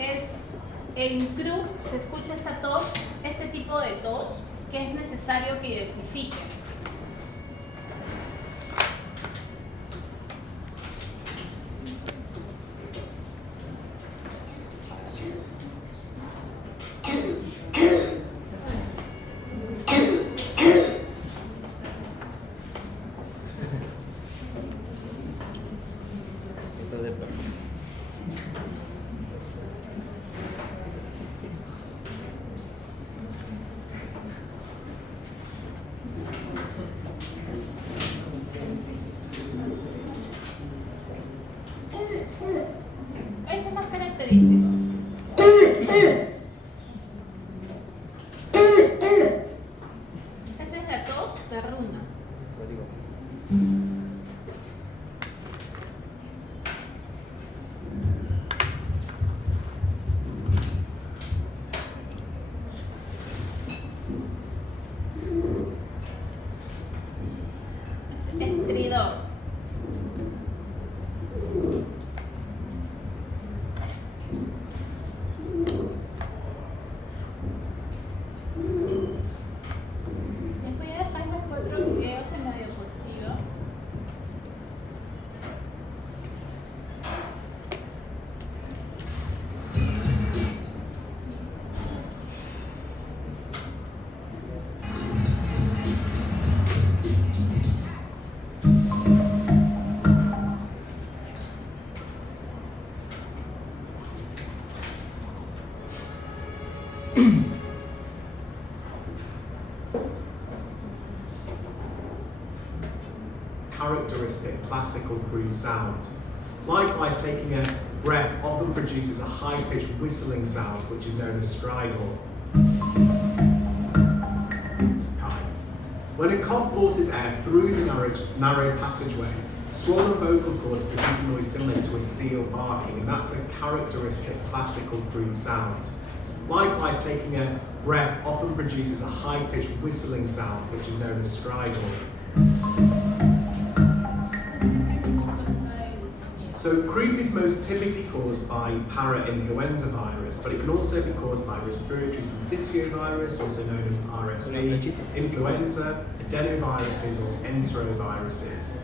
es en CRUB, se escucha esta tos, este tipo de tos que es necesario que identifiquen. Ese es más característico. Esa es la tos perruna. Es estridor. Les voy a dejar los 4 videos en la diapositiva. Characteristic classical croon sound. Likewise, taking a breath often produces a high-pitched whistling sound, which is known as stridor. When a cough forces air through the narrow passageway, swollen vocal cords produce a noise similar to a seal barking, and that's the characteristic classical croon sound. Likewise, taking a breath often produces a high-pitched whistling sound, which is known as stridor. So croup is most typically caused by parainfluenza virus, but it can also be caused by respiratory syncytial virus, also known as RSV, influenza, adenoviruses, or enteroviruses.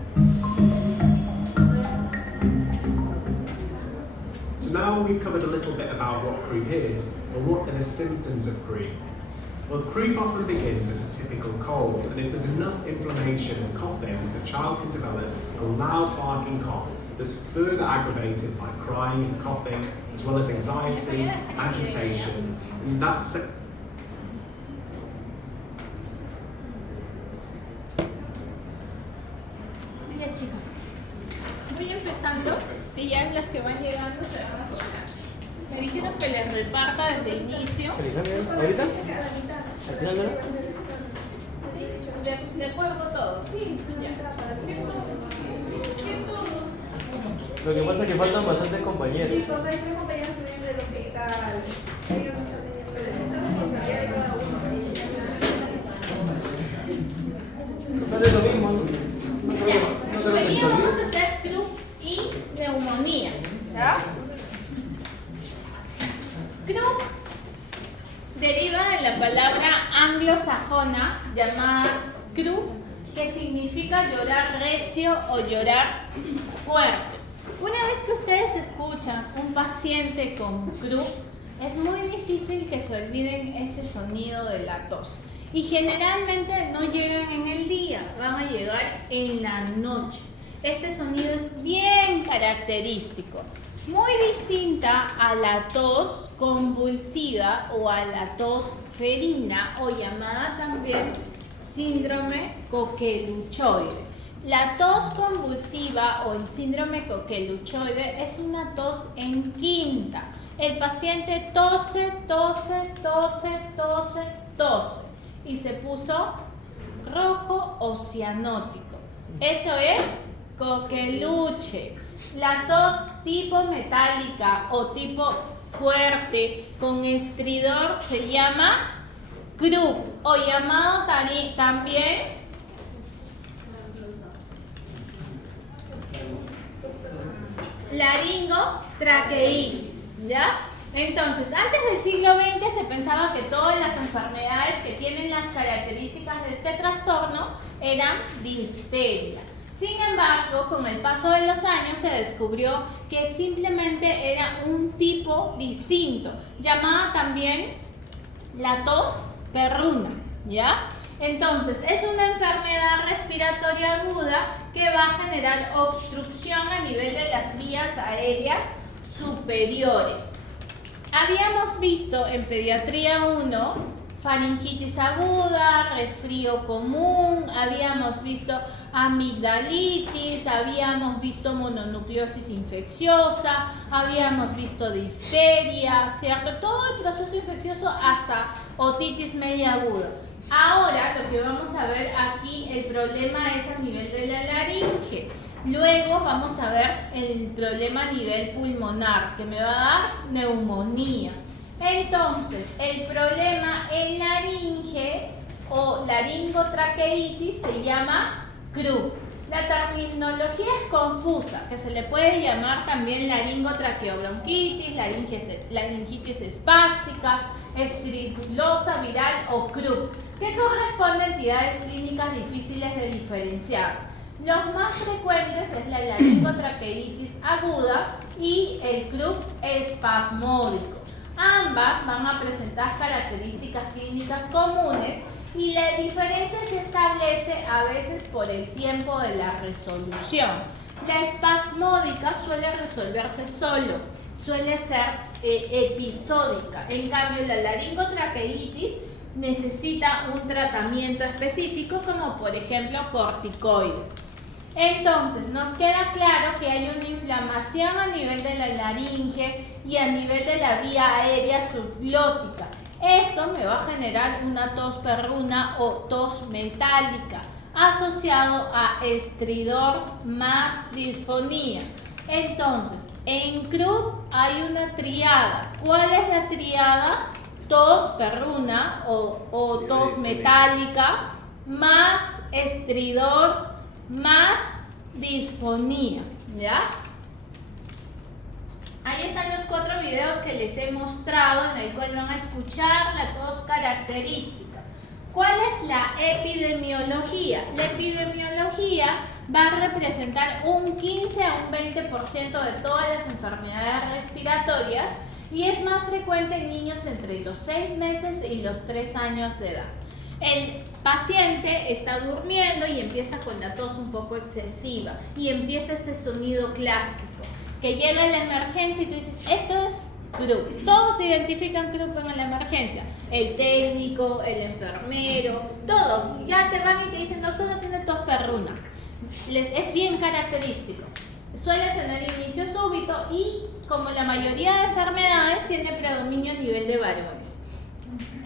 So now we've covered a little bit about what croup is, or what are the symptoms of croup. Well, croup often begins as a typical cold, and if there's enough inflammation and coughing, the child can develop a loud barking cough that's further aggravated by crying and coughing, as well as anxiety, agitation, and that's Miren, chicos, voy empezando y ya los que van llegando se van a acordar. Me dijeron que les reparta desde el inicio. ¿Ahorita? ¿Al final no? Sí, de acuerdo todos. Sí, ya. ¿Qué todos? Lo que pasa es que faltan bastantes compañeros. Chicos, hay 3 compañeros que vienen del hospital. Ellos no están viniendo de cada uno. No es lo mismo, ¿no? Ya. Hoy día vamos a hacer croup y neumonía. ¿Ya? Croup deriva de la palabra anglosajona llamada croup, que significa llorar recio o llorar fuerte. Una vez que ustedes escuchan un paciente con croup, es muy difícil que se olviden ese sonido de la tos. Y generalmente no llegan en el día, van a llegar en la noche. Este sonido es bien característico, muy distinta a la tos convulsiva o a la tos ferina, o llamada también síndrome coqueluchoide. La tos convulsiva o el síndrome coqueluchoide es una tos en quinta. El paciente tose y se puso rojo o cianótico. Eso es coqueluche. La tos tipo metálica o tipo fuerte con estridor se llama croup, o llamado también laringotraqueitis, ¿ya? Entonces, antes del siglo XX se pensaba que todas las enfermedades que tienen las características de este trastorno eran difteria. Sin embargo, con el paso de los años se descubrió que simplemente era un tipo distinto, llamada también la tos perruna, ¿ya? Entonces, es una enfermedad respiratoria aguda que va a generar obstrucción a nivel de las vías aéreas superiores. Habíamos visto en pediatría 1 faringitis aguda, resfrío común, habíamos visto amigdalitis, habíamos visto mononucleosis infecciosa, habíamos visto difteria, ¿cierto? Todo el proceso infeccioso hasta otitis media aguda. Ahora lo que vamos a ver aquí, el problema es a nivel de la laringe. Luego vamos a ver el problema a nivel pulmonar, que me va a dar neumonía. Entonces, el problema en laringe o laringotraqueitis se llama CRU. La terminología es confusa, que se le puede llamar también laringotraqueobronquitis, laringitis espástica, estripulosa viral o CRU, que corresponden a entidades clínicas difíciles de diferenciar. Los más frecuentes es la laringotraqueitis aguda y el CRU espasmódico. Ambas van a presentar características clínicas comunes y la diferencia se establece a veces por el tiempo de la resolución. La espasmódica suele resolverse solo, suele ser episódica. En cambio, la laringotraqueitis necesita un tratamiento específico, como por ejemplo corticoides. Entonces, nos queda claro que hay una inflamación a nivel de la laringe y a nivel de la vía aérea subglótica. Eso me va a generar una tos perruna o tos metálica asociado a estridor más disfonía. Entonces, en CRU hay una triada. ¿Cuál es la triada? Tos perruna o tos metálica más estridor más disfonía, ¿ya? Ahí están los 4 videos que les he mostrado, en el cual van a escuchar la tos característica. ¿Cuál es la epidemiología? La epidemiología va a representar un 15 a un 20% de todas las enfermedades respiratorias y es más frecuente en niños entre los 6 meses y los 3 años de edad. El paciente está durmiendo y empieza con la tos un poco excesiva y empieza ese sonido clásico que llega a la emergencia y tú dices, esto es CRU. Todos se identifican CRU en la emergencia, el técnico, el enfermero, todos ya te van y te dicen, doctor, no tiene tos perruna. Es bien característico, suele tener inicio súbito y como la mayoría de enfermedades tiene predominio a nivel de varones.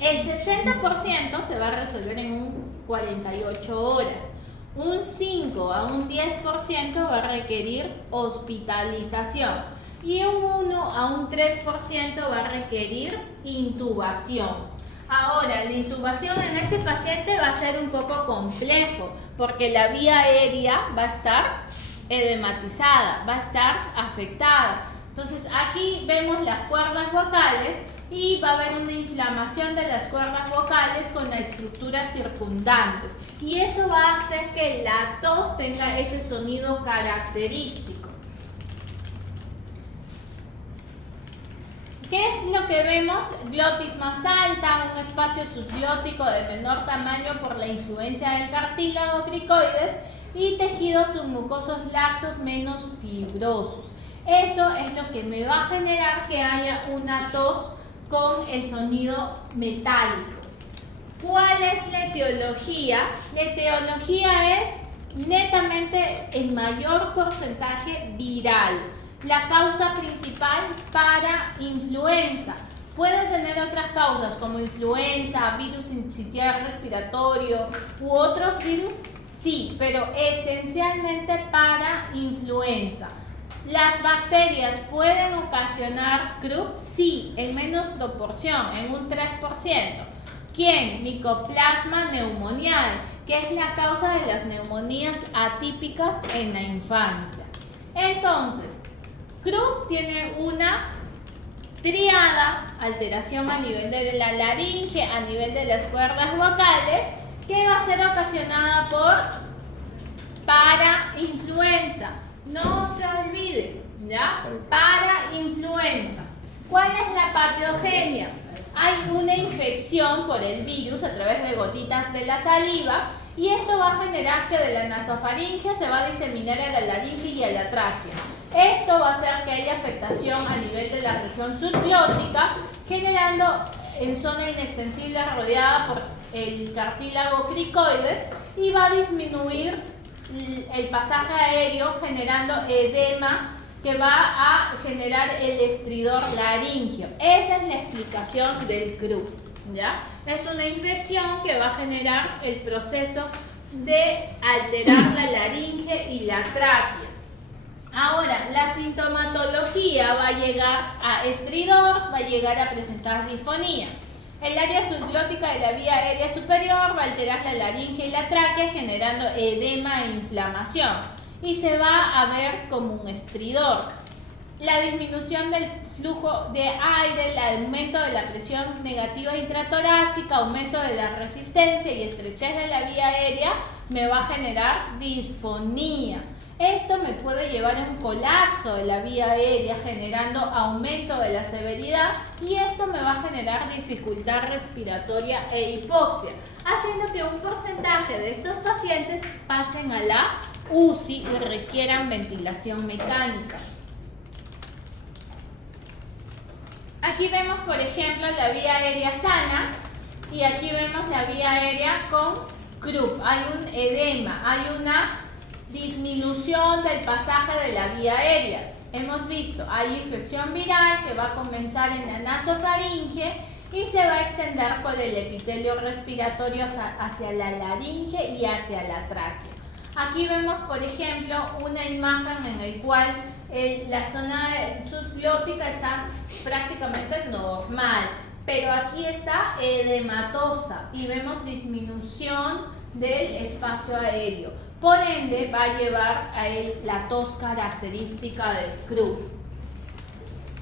El 60% se va a resolver en 48 horas. Un 5 a un 10% va a requerir hospitalización y un 1 a un 3% va a requerir intubación. Ahora, la intubación en este paciente va a ser un poco complejo porque la vía aérea va a estar edematizada, va a estar afectada. Entonces, aquí vemos las cuerdas vocales y va a haber una inflamación de las cuerdas vocales con las estructuras circundantes y eso va a hacer que la tos tenga ese sonido característico. ¿Qué es lo que vemos? Glotis más alta, un espacio subglótico de menor tamaño por la influencia del cartílago cricoides y tejidos submucosos laxos menos fibrosos. Eso es lo que me va a generar que haya una tos con el sonido metálico. ¿Cuál es la etiología? La etiología es netamente el mayor porcentaje viral. La causa principal para influenza. Puede tener otras causas como influenza, virus sincitial respiratorio u otros virus, sí, pero esencialmente para influenza. ¿Las bacterias pueden ocasionar CRU? Sí, en menos proporción, en un 3%. ¿Quién? Mycoplasma pneumoniae, que es la causa de las neumonías atípicas en la infancia. Entonces, CRU tiene una triada, alteración a nivel de la laringe, a nivel de las cuerdas vocales, que va a ser ocasionada por parainfluenza. No se olvide, ¿ya? Parainfluenza. ¿Cuál es la patogenia? Hay una infección por el virus a través de gotitas de la saliva y esto va a generar que de la nasofaringe se va a diseminar a la laringe y a la tráquea. Esto va a hacer que haya afectación a nivel de la región subglótica, generando en zona inextensible rodeada por el cartílago cricoides y va a disminuir el pasaje aéreo generando edema que va a generar el estridor laringio. Esa es la explicación del croup, ¿ya? Es una infección que va a generar el proceso de alterar la laringe y la tráquea. Ahora, la sintomatología va a llegar a estridor, va a llegar a presentar disfonía. El área subglótica de la vía aérea superior va a alterar la laringe y la tráquea generando edema e inflamación y se va a ver como un estridor. La disminución del flujo de aire, el aumento de la presión negativa intratorácica, aumento de la resistencia y estrechez de la vía aérea me va a generar disfonía. Esto me puede llevar a un colapso de la vía aérea generando aumento de la severidad y esto me va a generar dificultad respiratoria e hipoxia, haciendo que un porcentaje de estos pacientes pasen a la UCI y requieran ventilación mecánica. Aquí vemos, por ejemplo, la vía aérea sana y aquí vemos la vía aérea con croup. Hay un edema, hay una disminución del pasaje de la vía aérea. Hemos visto, hay infección viral que va a comenzar en la nasofaringe y se va a extender por el epitelio respiratorio hacia la laringe y hacia la tráquea. Aquí vemos, por ejemplo, una imagen en la cual la zona subglótica está prácticamente normal, pero aquí está edematosa y vemos disminución del espacio aéreo. Por ende, va a llevar a la tos característica del croup.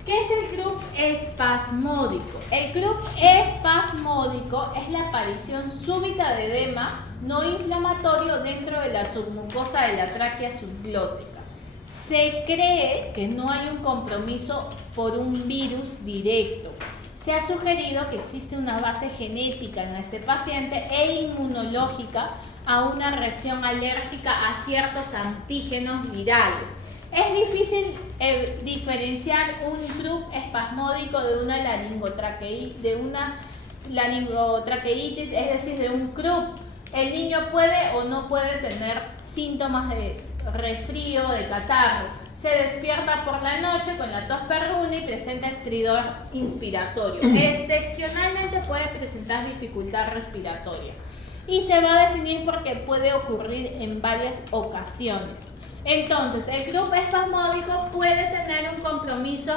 ¿Qué es el croup espasmódico? El croup espasmódico es la aparición súbita de edema no inflamatorio dentro de la submucosa de la tráquea subglótica. Se cree que no hay un compromiso por un virus directo. Se ha sugerido que existe una base genética en este paciente e inmunológica a una reacción alérgica a ciertos antígenos virales. Es difícil diferenciar un croup espasmódico de una laringotraqueitis, es decir, de un croup. El niño puede o no puede tener síntomas de resfrío, de catarro. Se despierta por la noche con la tos perruna y presenta estridor inspiratorio. Excepcionalmente puede presentar dificultad respiratoria. Y se va a definir porque puede ocurrir en varias ocasiones. Entonces, el croup espasmódico puede tener un compromiso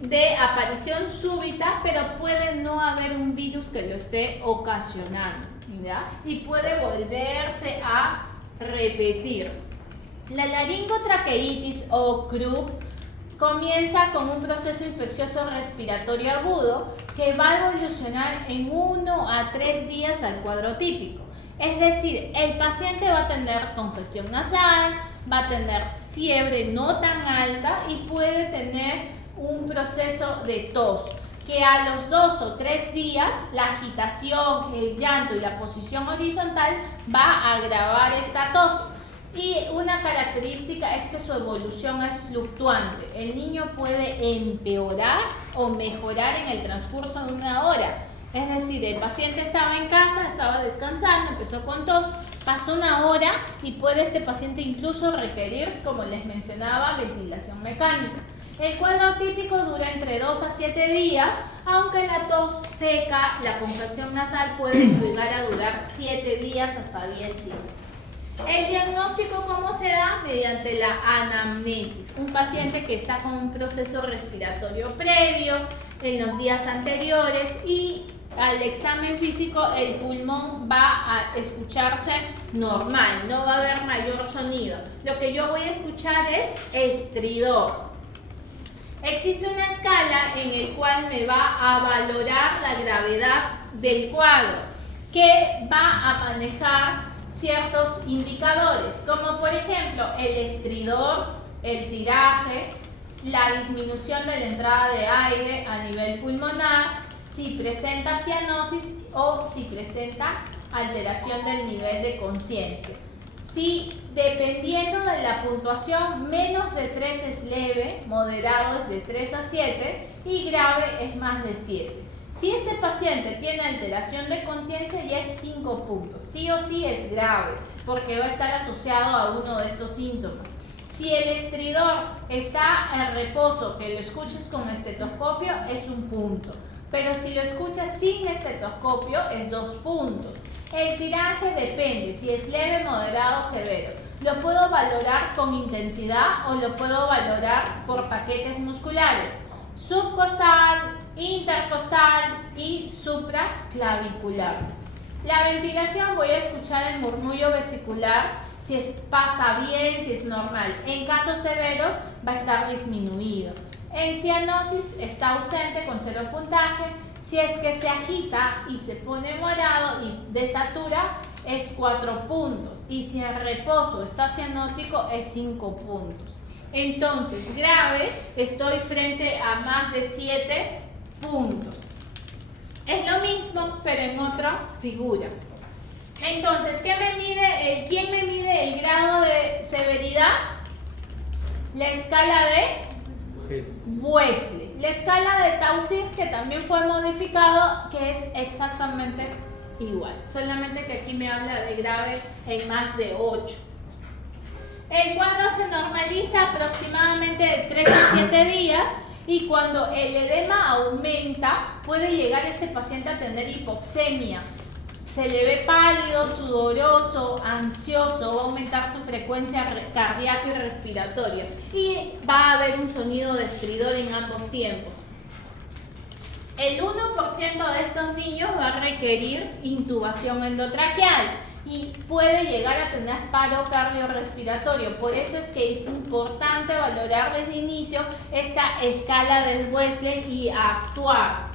de aparición súbita, pero puede no haber un virus que lo esté ocasionando, ¿ya? Y puede volverse a repetir. La laringotraqueitis o croup comienza con un proceso infeccioso respiratorio agudo que va a evolucionar en 1 a 3 días al cuadro típico. Es decir, el paciente va a tener congestión nasal, va a tener fiebre no tan alta y puede tener un proceso de tos que a los 2 o 3 días la agitación, el llanto y la posición horizontal va a agravar esta tos. Y una característica es que su evolución es fluctuante. El niño puede empeorar o mejorar en el transcurso de 1 hora. Es decir, el paciente estaba en casa, estaba descansando, empezó con tos, pasó 1 hora y puede este paciente incluso requerir, como les mencionaba, ventilación mecánica. El cuadro típico dura entre 2 a 7 días, aunque la tos seca, la congestión nasal puede llegar a durar 7 días hasta 10 días. El diagnóstico, ¿cómo se da? Mediante la anamnesis. Un paciente que está con un proceso respiratorio previo en los días anteriores y al examen físico el pulmón va a escucharse normal, no va a haber mayor sonido. Lo que yo voy a escuchar es estridor. Existe una escala en la cual me va a valorar la gravedad del cuadro, que va a manejar ciertos indicadores, como por ejemplo el estridor, el tiraje, la disminución de la entrada de aire a nivel pulmonar, si presenta cianosis o si presenta alteración del nivel de conciencia. Si dependiendo de la puntuación, menos de 3 es leve, moderado es de 3 a 7 y grave es más de 7. Si este paciente tiene alteración de conciencia, ya es 5 puntos. Sí o sí es grave, porque va a estar asociado a uno de estos síntomas. Si el estridor está en reposo, que lo escuches con estetoscopio, es 1 punto. Pero si lo escuchas sin estetoscopio, es 2 puntos. El tiraje depende, si es leve, moderado o severo. Lo puedo valorar con intensidad o lo puedo valorar por paquetes musculares. Subcostal, intercostal y supraclavicular. La ventilación, voy a escuchar el murmullo vesicular, si pasa bien, si es normal. En casos severos va a estar disminuido. En cianosis está ausente con 0 puntaje. Si es que se agita y se pone morado y desatura, es 4 puntos. Y si en reposo está cianótico, es 5 puntos. Entonces, grave, estoy frente a más de 7 puntos. Es lo mismo, pero en otra figura. Entonces, ¿quién me mide el grado de severidad? La escala de Wesley. La escala de Taussig, que también fue modificado, que es exactamente igual. Solamente que aquí me habla de grave en más de 8. El cuadro se normaliza aproximadamente de 3 a 7 días y cuando el edema aumenta, puede llegar este paciente a tener hipoxemia. Se le ve pálido, sudoroso, ansioso, va a aumentar su frecuencia cardíaca y respiratoria y va a haber un sonido de estridor en ambos tiempos. El 1% de estos niños va a requerir intubación endotraqueal y puede llegar a tener paro cardiorrespiratorio. Por eso es que es importante valorar desde inicio esta escala de Wesley y actuar.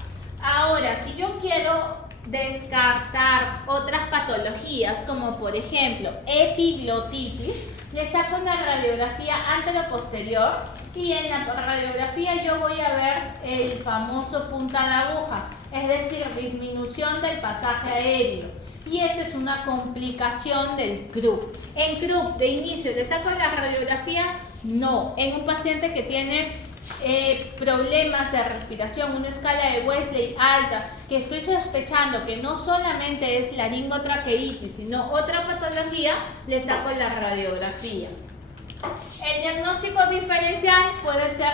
Ahora, si yo quiero descartar otras patologías, como por ejemplo epiglotitis, le saco una radiografía antero-posterior y en la radiografía yo voy a ver el famoso punta de aguja, es decir, disminución del pasaje aéreo. Y esta es una complicación del Krupp. En Krupp, de inicio, ¿le saco la radiografía? No. En un paciente que tiene problemas de respiración, una escala de Wesley alta, que estoy sospechando que no solamente es laringotraqueitis, sino otra patología, le saco la radiografía. El diagnóstico diferencial puede ser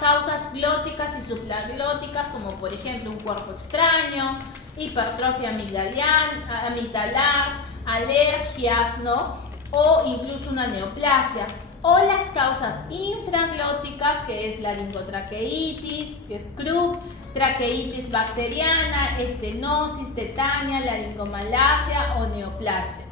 causas glóticas y supraglóticas, como por ejemplo un cuerpo extraño, hipertrofia amigdalar, alergias, ¿no? O incluso una neoplasia. O las causas infraglóticas, que es laringotraqueitis, que es Krupp, traqueitis bacteriana, estenosis, tetania, laringomalacia o neoplasia.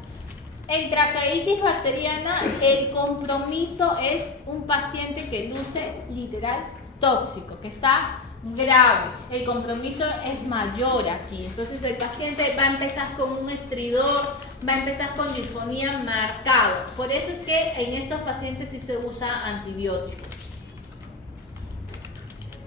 En traqueitis bacteriana, el compromiso es un paciente que luce literal tóxico, que está grave. El compromiso es mayor aquí. Entonces el paciente va a empezar con un estridor, va a empezar con disfonía marcada. Por eso es que en estos pacientes sí se usa antibiótico.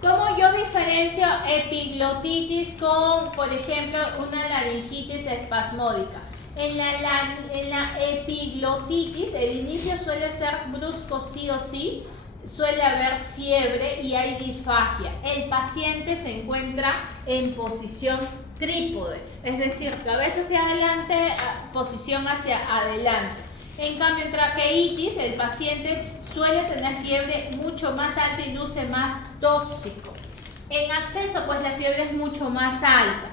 ¿Cómo yo diferencio epiglotitis con, por ejemplo, una laringitis espasmódica? En la epiglotitis el inicio suele ser brusco sí o sí, suele haber fiebre y hay disfagia. El paciente se encuentra en posición trípode, es decir, cabeza hacia adelante, posición hacia adelante. En cambio, en traqueitis, el paciente suele tener fiebre mucho más alta y luce más tóxico. En acceso, pues la fiebre es mucho más alta.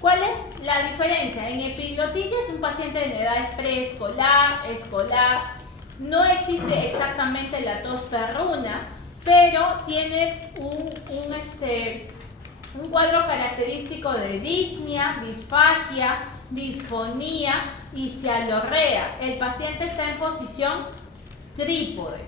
¿Cuál es la diferencia? En epiglotitis, un paciente en edad preescolar, escolar, no existe exactamente la tos perruna, pero tiene un cuadro característico de disnea, disfagia, disfonía y cialorrea. El paciente está en posición trípode. En cambio, en traqueitis, el paciente suele tener fiebre mucho más alta y luce más tóxico. En acceso, pues la fiebre es mucho más alta. En epiglotitis, un paciente en edad preescolar, escolar, no existe exactamente la tos perruna, pero tiene un cuadro característico de disnea, disfagia, disfonía y cialorrea. El paciente está en posición trípode.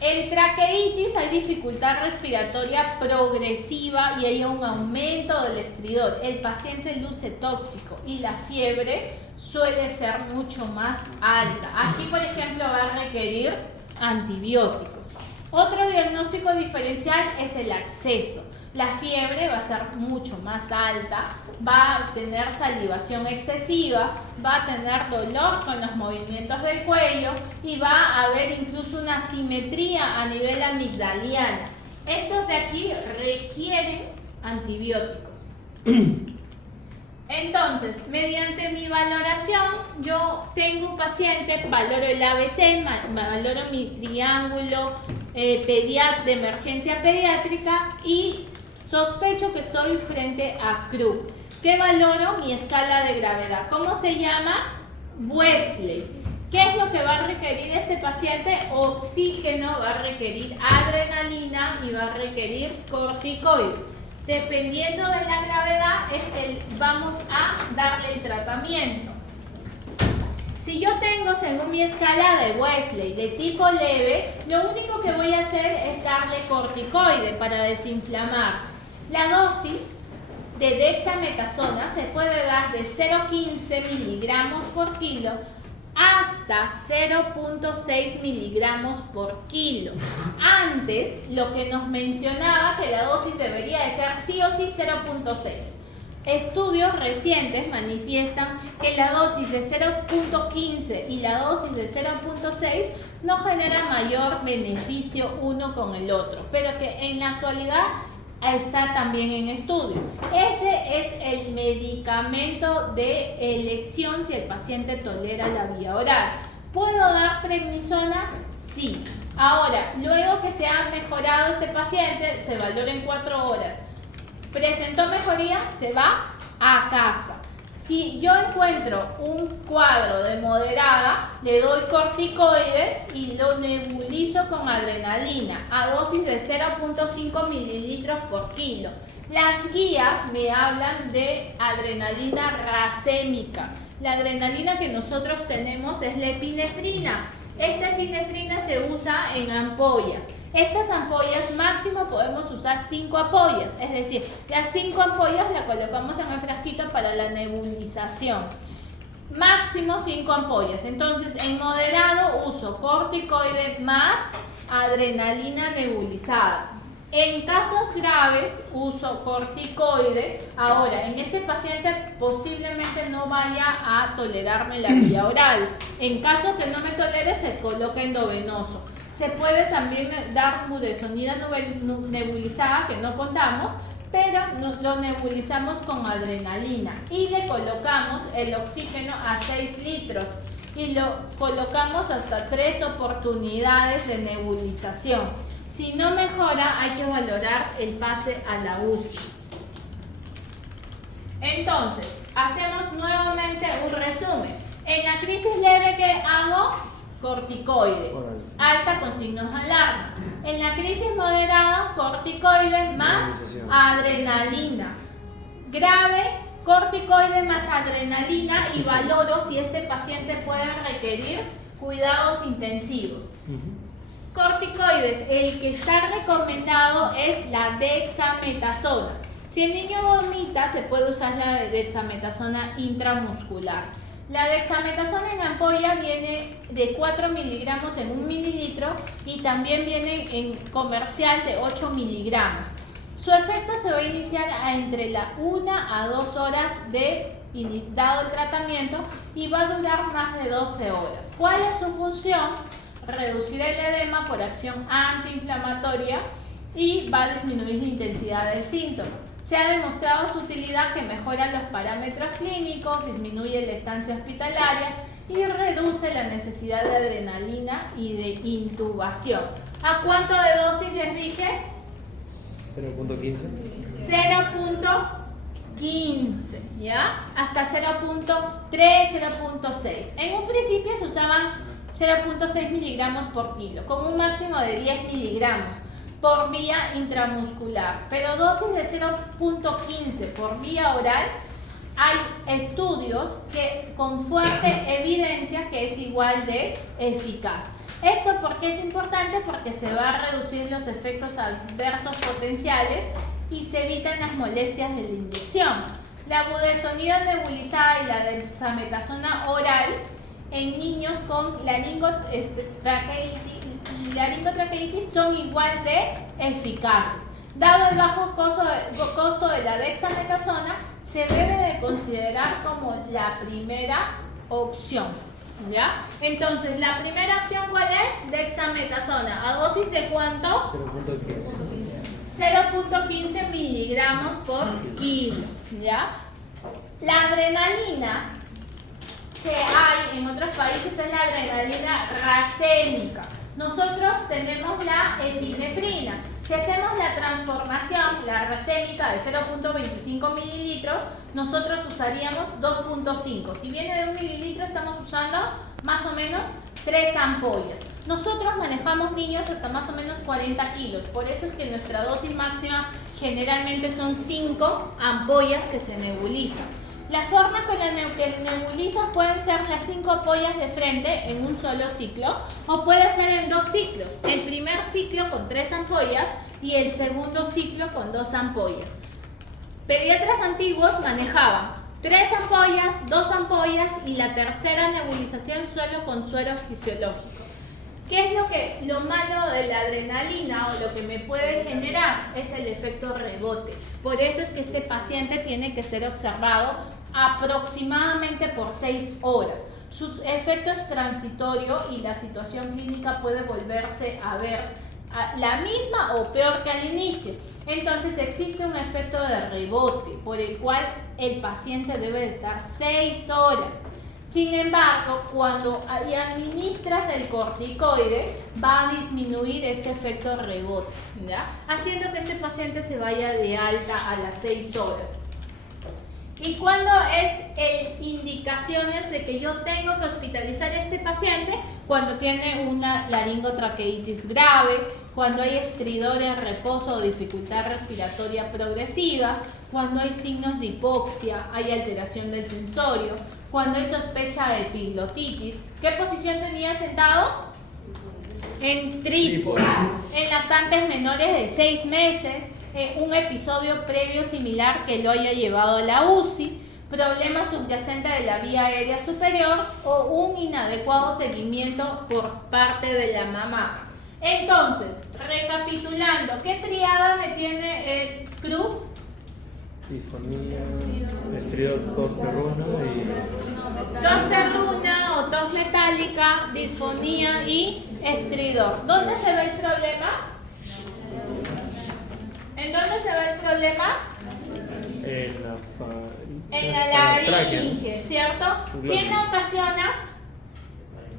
En traqueitis hay dificultad respiratoria progresiva y hay un aumento del estridor. El paciente luce tóxico y la fiebre suele ser mucho más alta. Aquí, por ejemplo, va a requerir antibióticos. Otro diagnóstico diferencial es el acceso. La fiebre va a ser mucho más alta, va a tener salivación excesiva, va a tener dolor con los movimientos del cuello y va a haber incluso una asimetría a nivel amigdaliano. Estos de aquí requieren antibióticos. Entonces, mediante mi valoración, yo tengo un paciente, valoro el ABC, valoro mi triángulo de emergencia pediátrica y sospecho que estoy frente a CRU. ¿Qué valoro? Mi escala de gravedad. ¿Cómo se llama? Wesley. ¿Qué es lo que va a requerir este paciente? Oxígeno, va a requerir adrenalina y va a requerir corticoide. Dependiendo de la gravedad, vamos a darle el tratamiento. Si yo tengo, según mi escala de Wesley, de tipo leve, lo único que voy a hacer es darle corticoide para desinflamar. La dosis de dexametasona se puede dar de 0,15 miligramos por kilo hasta 0,6 miligramos por kilo. Antes, lo que nos mencionaba que la dosis debería de ser sí o sí 0,6. Estudios recientes manifiestan que la dosis de 0,15 y la dosis de 0,6 no generan mayor beneficio uno con el otro, pero que en la actualidad está también en estudio. Ese es el medicamento de elección si el paciente tolera la vía oral. ¿Puedo dar prednisona? Sí. Ahora, luego que se ha mejorado este paciente, se valora en 4 horas. ¿Presentó mejoría? Se va a casa. Si yo encuentro un cuadro de moderada, le doy corticoide y lo nebulizo con adrenalina a dosis de 0,5 mililitros por kilo. Las guías me hablan de adrenalina racémica. La adrenalina que nosotros tenemos es la epinefrina. Esta epinefrina se usa en ampollas. Estas ampollas máximo podemos usar 5 ampollas, es decir, las 5 ampollas las colocamos en el frasquito para la nebulización. Máximo 5 ampollas. Entonces, en moderado uso corticoide más adrenalina nebulizada. En casos graves uso corticoide. Ahora, en este paciente posiblemente no vaya a tolerarme la vía oral. En caso que no me tolere, se coloca endovenoso. Se puede también dar budesonida nebulizada, que no contamos, pero lo nebulizamos con adrenalina y le colocamos el oxígeno a 6 litros y lo colocamos hasta 3 oportunidades de nebulización. Si no mejora, hay que valorar el pase a la UCI. Entonces, hacemos nuevamente un resumen. En la crisis leve, ¿qué hago? Corticoide, alta con signos de alarma. En la crisis moderada, corticoide más adrenalina. Grave, corticoide más adrenalina y valoro si este paciente puede requerir cuidados intensivos. Corticoides, el que está recomendado es la dexametasona. Si el niño vomita, se puede usar la dexametasona intramuscular. La dexametasona en ampolla viene de 4 miligramos en 1 mililitro y también viene en comercial de 8 miligramos. Su efecto se va a iniciar entre la 1 a 2 horas dado el tratamiento y va a durar más de 12 horas. ¿Cuál es su función? Reducir el edema por acción antiinflamatoria y va a disminuir la intensidad del síntoma. Se ha demostrado su utilidad que mejora los parámetros clínicos, disminuye la estancia hospitalaria y reduce la necesidad de adrenalina y de intubación. ¿A cuánto de dosis les dije? 0,15. 0,15, ¿ya? Hasta 0,3, 0,6. En un principio se usaban 0,6 miligramos por kilo, con un máximo de 10 miligramos por vía intramuscular, pero dosis de 0,15 por vía oral hay estudios que con fuerte evidencia que es igual de eficaz. ¿Esto por qué es importante? Porque se va a reducir los efectos adversos potenciales y se evitan las molestias de la inyección. La budesonida nebulizada y la dexametasona oral en niños con laringotraqueitis son igual de eficaces. Dado el bajo costo de la dexametasona, se debe de considerar como la primera opción, ¿ya? Entonces, la primera opción, ¿cuál es? Dexametasona. ¿A dosis de cuánto? 0.15. 0.15 miligramos por kilo, ¿ya? La adrenalina que hay en otros países es la adrenalina racémica. Nosotros tenemos la epinefrina. Si hacemos la transformación, la racémica de 0.25 mililitros, nosotros usaríamos 2.5. Si viene de 1 mililitro, estamos usando más o menos 3 ampollas. Nosotros manejamos niños hasta más o menos 40 kilos. Por eso es que nuestra dosis máxima generalmente son 5 ampollas que se nebulizan. La forma con la que nebulizan pueden ser las 5 ampollas de frente en un solo ciclo o puede ser en 2 ciclos. El primer ciclo con 3 ampollas y el segundo ciclo con 2 ampollas. Pediatras antiguos manejaban 3 ampollas, 2 ampollas y la tercera nebulización solo con suero fisiológico. ¿Qué es lo malo de la adrenalina o lo que me puede generar? Es el efecto rebote. Por eso es que este paciente tiene que ser observado aproximadamente por 6 horas. Su efecto es transitorio y la situación clínica puede volverse a ver la misma o peor que al inicio. Entonces existe un efecto de rebote por el cual el paciente debe de estar 6 horas. Sin embargo, cuando administras el corticoide, va a disminuir este efecto de rebote, ¿ya? Haciendo que este paciente se vaya de alta a las 6 horas. ¿Y cuándo es indicaciones de que yo tengo que hospitalizar a este paciente? Cuando tiene una laringotraqueitis grave, cuando hay estridor en reposo o dificultad respiratoria progresiva, cuando hay signos de hipoxia, hay alteración del sensorio, cuando hay sospecha de epiglotitis. ¿Qué posición tenía sentado? En trípode. En lactantes menores de 6 meses, un episodio previo similar que lo haya llevado a la UCI, problema subyacente de la vía aérea superior o un inadecuado seguimiento por parte de la mamá. Entonces, recapitulando, ¿qué triada me tiene el CRU? Disfonía, estridor postperruna Tos perruna o tos metálica, disfonía y estridor. ¿Dónde se ve el problema? ¿En dónde se ve el problema? En la laringe, ¿cierto? ¿Quién lo ocasiona?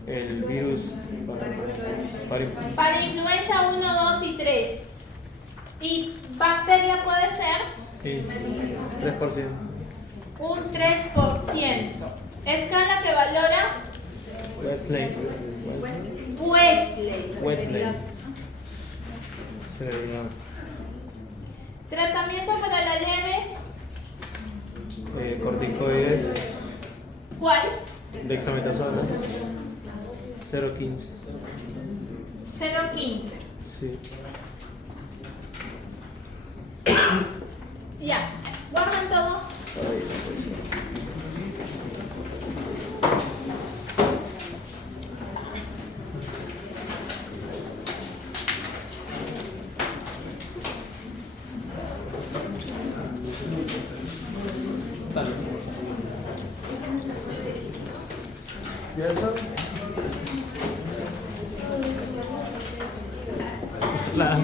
El virus Para influenza 1, 2 y 3. ¿Y bacteria puede ser? Sí, 3%. Un 3%. Escala que valora Wesley. Severidad. Tratamiento para la leve. Corticoides. ¿Cuál? Dexametasona. 0.15. 0.15. Sí. Ya. Guardan todo. ¿Ya está? La